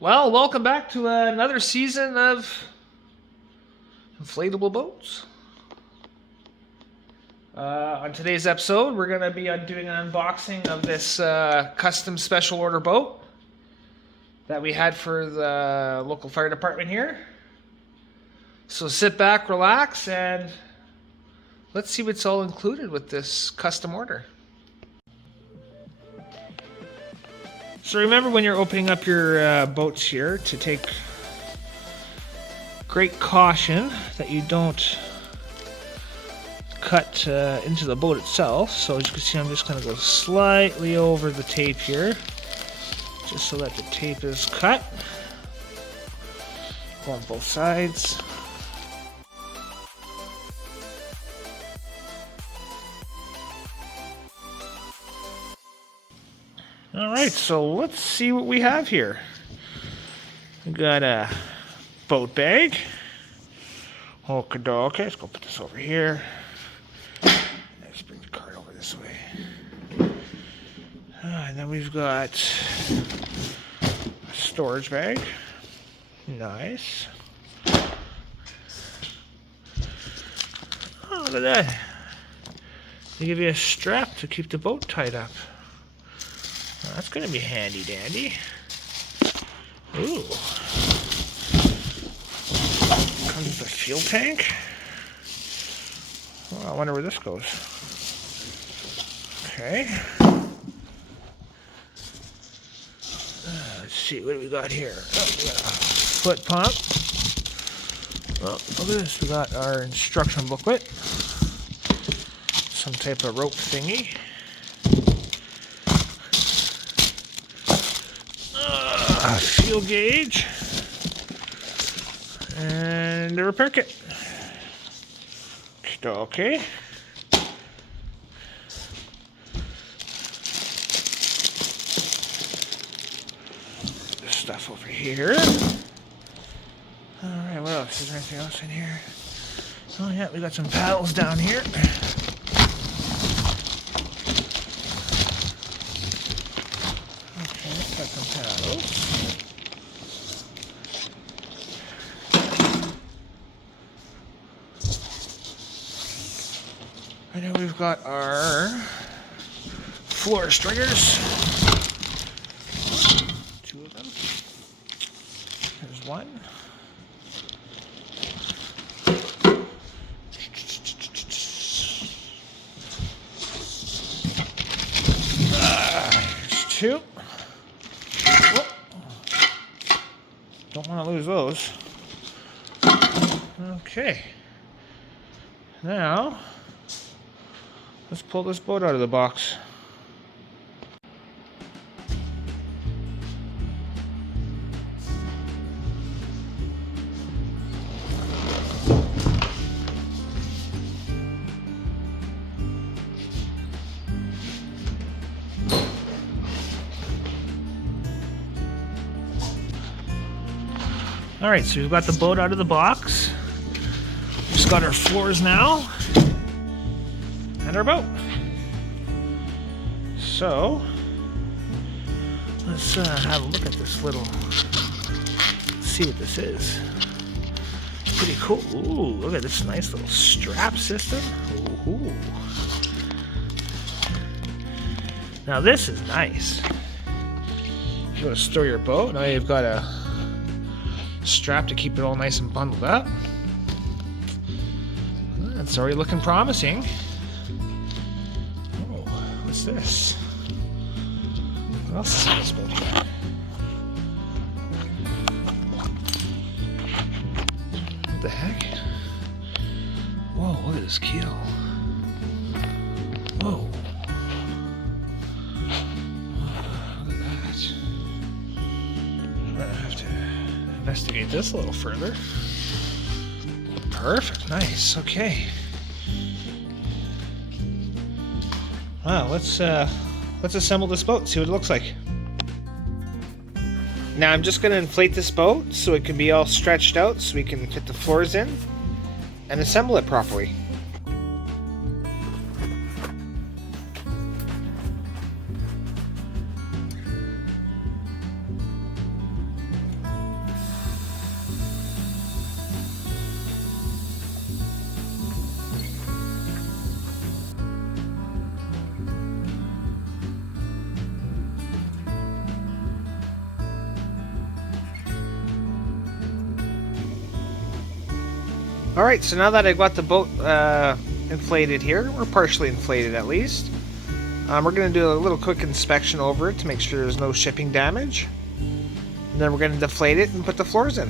Well, welcome back to another season of inflatable boats. On today's episode, we're going to be doing an unboxing of this custom special order boat that we had for the local fire department here. So sit back, relax, and let's see what's all included with this custom order. So remember when you're opening up your boats here to take great caution that you don't cut into the boat itself. So as you can see, I'm just going to go slightly over the tape here, just so that the tape is cut. Go on both sides. Alright, so let's see what we have here. We got a boat bag. Okay, let's go put this over here. Let's bring the cart over this way. And then we've got a storage bag. Nice. Oh, look at that. They give you a strap to keep the boat tied up. Well, that's going to be handy dandy. Ooh. Comes with a fuel tank. Oh, I wonder where this goes. Okay. Let's see, what do we got here? Oh, we got a foot pump. Oh, look at this. We got our instruction booklet. Some type of rope thingy. A fuel gauge and a repair kit. Okay. This stuff over here. Alright, what else? Is there anything else in here? Oh yeah, we got some paddles down here. Okay, got some paddles. And then we've got our floor stringers. 2 of them. There's one. There's 2. Whoop. Don't want to lose those. Okay. Now, let's pull this boat out of the box. Alright, so we've got the boat out of the box. Just got our floors now. And our boat. So let's have a look at this little, see what this is. Pretty cool. Ooh, look at this nice little strap system. Ooh. Now this is nice. If you want to store your boat, now you've got a strap to keep it all nice and bundled up. It's already looking promising. What's this? What else is in this boat here? What the heck? Whoa, look at this keel. Whoa. Look at that. I'm gonna have to investigate this a little further. Perfect, nice, okay. Wow, let's assemble this boat and see what it looks like. Now I'm just going to inflate this boat so it can be all stretched out so we can fit the floors in and assemble it properly. Alright, so now that I've got the boat inflated here, or partially inflated at least, we're going to do a little quick inspection over it to make sure there's no shipping damage. And then we're going to deflate it and put the floors in.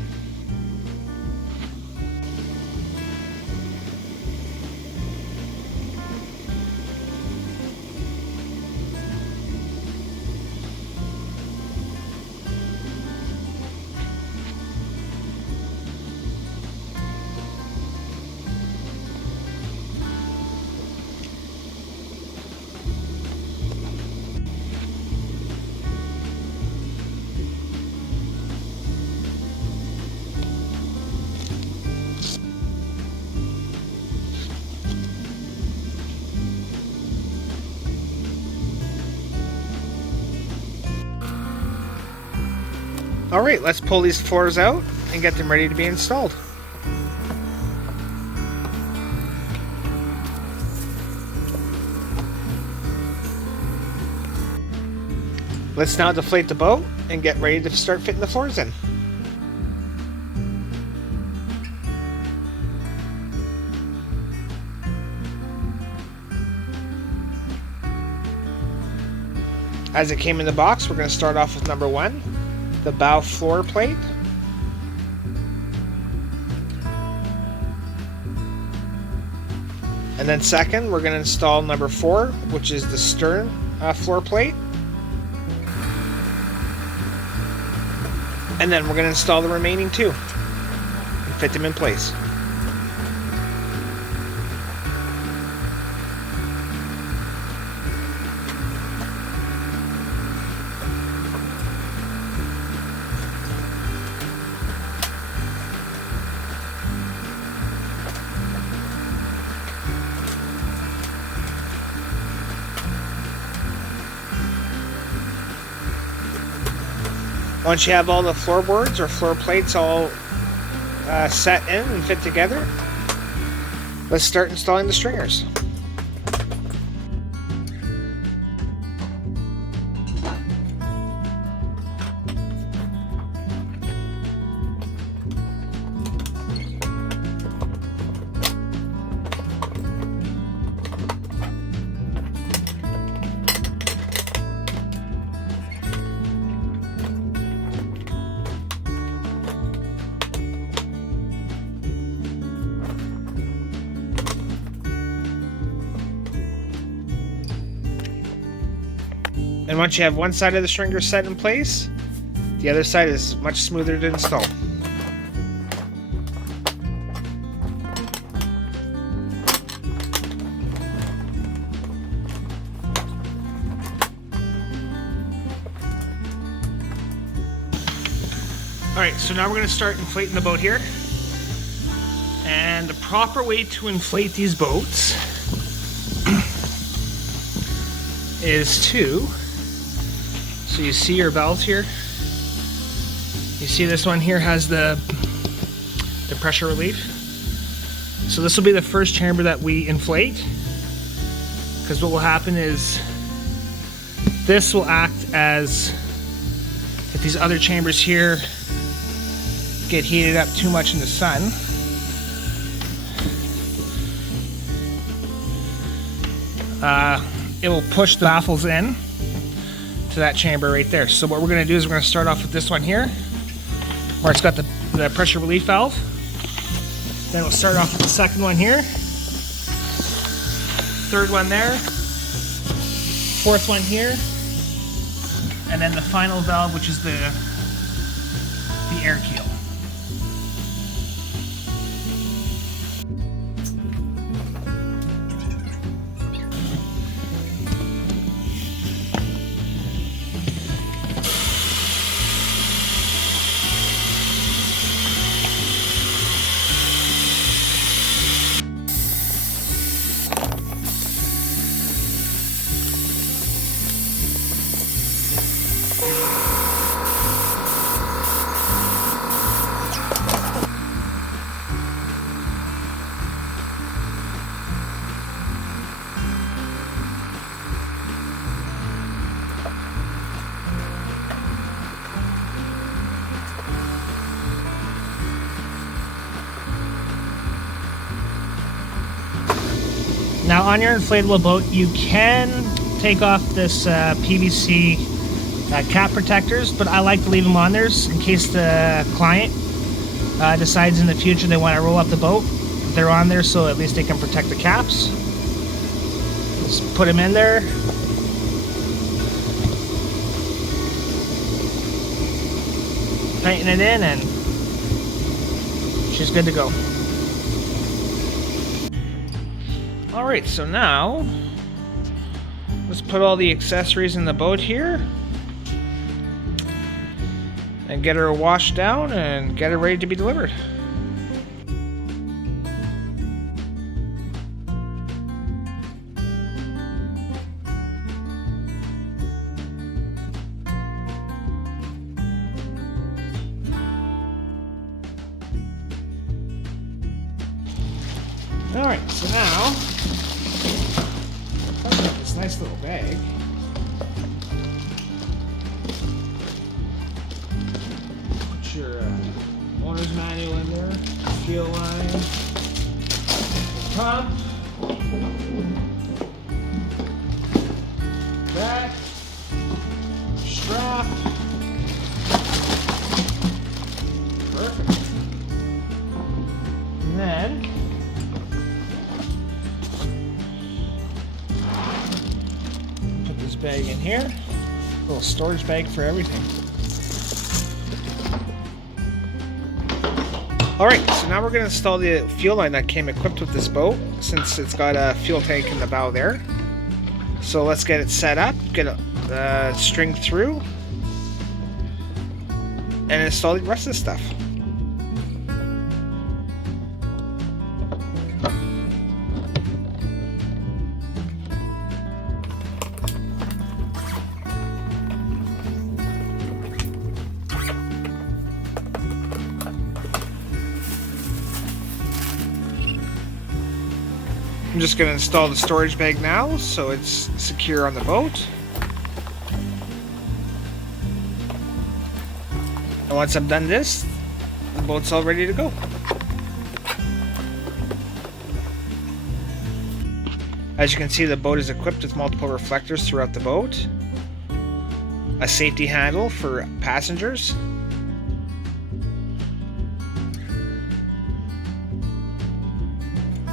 Alright, let's pull these floors out and get them ready to be installed. Let's now deflate the boat and get ready to start fitting the floors in. As it came in the box, we're going to start off with number 1. The bow floor plate. And then second, we're going to install number 4, which is the stern floor plate. And then we're going to install the remaining 2 and fit them in place. Once you have all the floorboards or floor plates all set in and fit together, let's start installing the stringers. And once you have one side of the stringer set in place, the other side is much smoother to install. Alright, so now we're going to start inflating the boat here. And the proper way to inflate these boats is to, so you see your valves here, you see this one here has the pressure relief. So this will be the first chamber that we inflate, because what will happen is this will act as, if these other chambers here get heated up too much in the sun, it will push the baffles in to that chamber right there. So what we're going to do is we're going to start off with this one here, where it's got the pressure relief valve. Then we'll start off with the second one here, third one there, fourth one here, and then the final valve, which is the air keel. on your inflatable boat, you can take off this PVC cap protectors, but I like to leave them on there in case the client decides in the future they want to roll up the boat. They're on there so at least they can protect the caps. Just put them in there. Tighten it in and she's good to go. Alright, so now let's put all the accessories in the boat here and get her washed down and get her ready to be delivered. Alright, so now I've got this nice little bag. Put your owner's manual in there, fuel line, pump, that, strap. Perfect. And then put this bag in here. A little storage bag for everything. Alright, so now we're going to install the fuel line that came equipped with this boat, since it's got a fuel tank in the bow there. So let's get it set up, get it stringed through, and install the rest of the stuff. I'm just going to install the storage bag now so it's secure on the boat. And once I've done this, the boat's all ready to go. As you can see, the boat is equipped with multiple reflectors throughout the boat, a safety handle for passengers,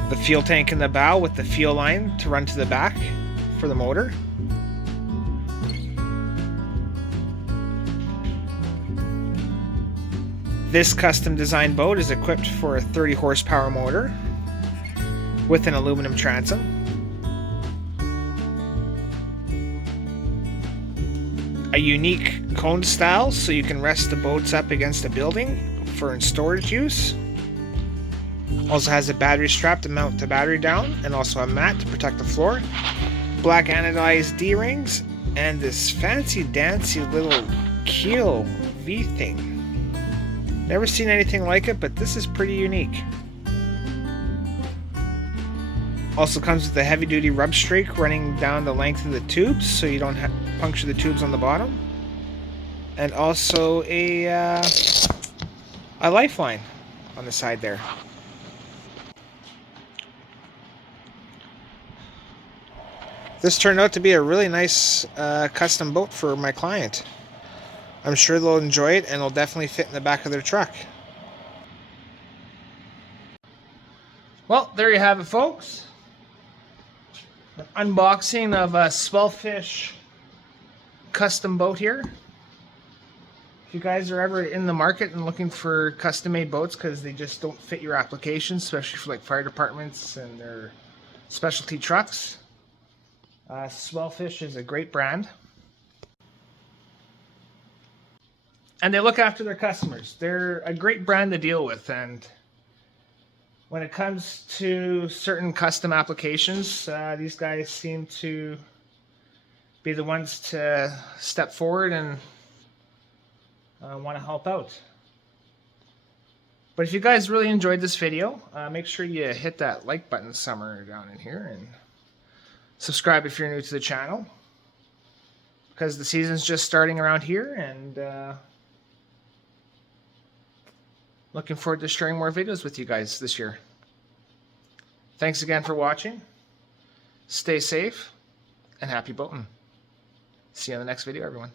the fuel tank in the bow with the fuel line to run to the back for the motor. This custom designed boat is equipped for a 30 horsepower motor with an aluminum transom. A unique cone style so you can rest the boats up against a building for storage use. Also has a battery strap to mount the battery down, and also a mat to protect the floor. Black anodized D-rings, and this fancy dancy little keel V thing. Never seen anything like it, but this is pretty unique. Also comes with a heavy duty rub strake running down the length of the tubes so you don't puncture the tubes on the bottom. And also a lifeline on the side there. This turned out to be a really nice custom boat for my client. I'm sure they'll enjoy it and it'll definitely fit in the back of their truck. Well, there you have it, folks. An unboxing of a Swellfish custom boat here. If you guys are ever in the market and looking for custom-made boats because they just don't fit your applications, especially for like fire departments and their specialty trucks, Swellfish is a great brand. And they look after their customers. They're a great brand to deal with, and when it comes to certain custom applications, these guys seem to be the ones to step forward and want to help out. But if you guys really enjoyed this video, make sure you hit that like button somewhere down in here and subscribe if you're new to the channel, because the season's just starting around here, and looking forward to sharing more videos with you guys this year. Thanks again for watching. Stay safe and happy boating. See you on the next video, everyone.